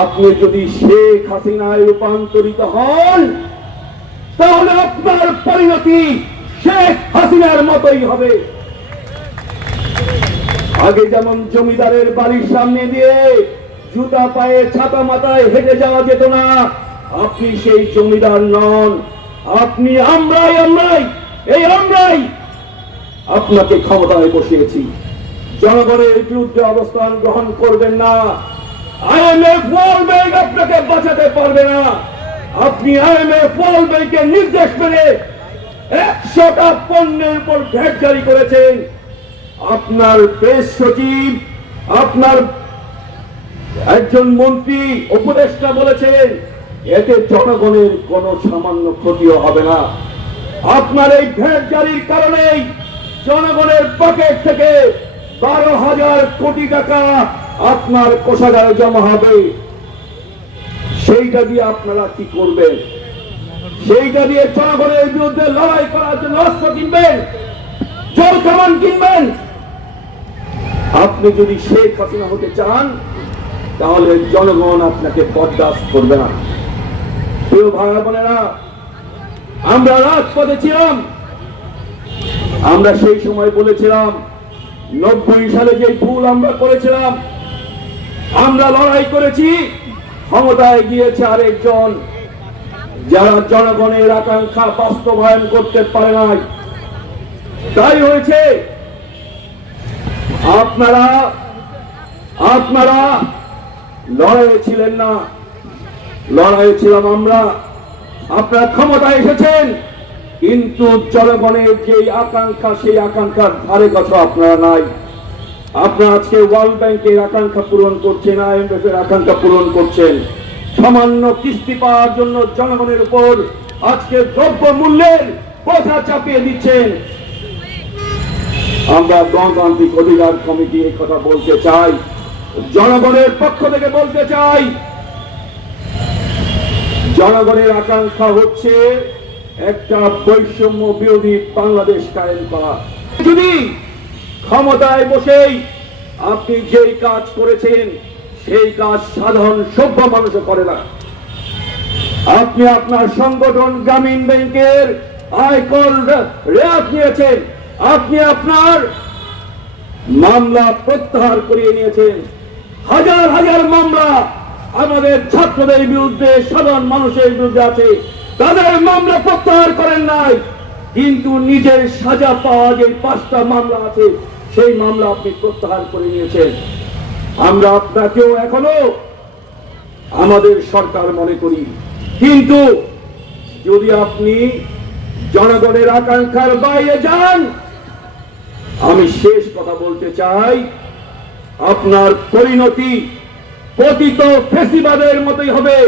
আপনি যদি শেখ হাসিনায় রূপান্তরিত হন তাহলে আপনার পরিণতি শেখ হাসিনার মতোই হবে। আগে যেমন জমিদারের বাড়ির সামনে দিয়ে জুতা পায়ে ছাতা মাথায় হেঁটে যাওয়া যেত না, আপনি সেই জমিদার নন। আপনি আমরাই আপনাকে ক্ষমতায় বসিয়েছি। জনগণের বিরুদ্ধে অবস্থান গ্রহণ করবেন না। IMF ওয়ার্ল্ড ব্যাংক আপনাকে বাঁচাতে পারবে না। আপনি IMF ওয়ার্ল্ড ব্যাংকের নির্দেশ মেনে 100টা পণ্যের উপর ভ্যাট জারি করেছেন। আপনার প্রেস সচিব, আপনার একজন মন্ত্রী উপদেষ্টা বলেছেন এতে জনগণের কোনো সামান্য ক্ষতিও হবে না। আপনার এই ভ্যাট জারির কারণেই জনগণের পকেট থেকে 12,000 কোটি টাকা আপনার কোষাগারে জমা হবে। সেইটা দিয়ে আপনারা কি করবেন? সেইটা দিয়ে জনগণের বিরুদ্ধে লড়াই করার জন্য অস্ত্র কিনবেন, জল কামান কিনবেন। আপনি যদি শেখ হাসিনা হতে চান তাহলে জনগণ আপনাকে বরদাস্ত করবে না। প্রিয় ভাই বোনেরা, আমরা রাজপথে ছিলাম। আমরা সেই সময় বলেছিলাম 90 সালে যে ভুল আমরা করেছিলাম, আমরা লড়াই করেছি, ক্ষমতায় গিয়েছে আরেকজন, যারা জনগণের আকাঙ্ক্ষা বাস্তবায়ন করতে পারে নাই। তাই হয়েছে আপনারা লড়াইয়ে ছিলেন না, লড়াইয়ে ছিলাম আমরা। আপনারা ক্ষমতায় এসেছেন কিন্তু জনগণের যে আকাঙ্ক্ষা সেই আকাঙ্ক্ষার ধারে কাছে আপনারা নাই। আপনারা আজকে ওয়ার্ল্ড ব্যাংকের আকাঙ্ক্ষা পূরণ করছেন, IMF এর আকাঙ্ক্ষা পূরণ করছেন। সামান্য কিস্তি পাওয়ার জন্য জনগণের উপর আজকে দ্রব্য মূল্যের বোঝা চাপিয়ে দিচ্ছেন। আমরা গণতান্ত্রিক অধিকার কমিটি এই কথা বলতে চাই, জনগণের পক্ষ থেকে বলতে চাই। জনগণের আকাঙ্ক্ষা হচ্ছে একটা বৈষম্য বিরোধী বাংলাদেশ কায়েম করা। যদি ক্ষমতায় বসেই আপনি যেই কাজ করেছেন সেই কাজ সাধারণ সভ্য মানুষও করে না। আপনি আপনার সংগঠন গ্রামীণ ব্যাংকের আয়কর রেয়াত নিয়েছেন, আপনি আপনার মামলা প্রত্যাহার করিয়ে নিয়েছেন। হাজার হাজার মামলা আমাদের ছাত্রদের বিরুদ্ধে, সাধারণ মানুষের বিরুদ্ধে আছে, তাদের মামলা প্রত্যাহার করেন নাই। কিন্তু নিজের সাজা পাওয়া যে 5টা মামলা আছে সেই মামলা আপনি প্রত্যাহার করে নিয়েছেন। আমরা আপনাকেও এখনো আমাদের সরকার মনে করি, কিন্তু যদি আপনি জনগণের আকাঙ্ক্ষার বাইরে যান, আমি শেষ কথা বলতে চাই, আপনার পরিণতি পতিত ফ্যাসিবাদের মতোই হবে।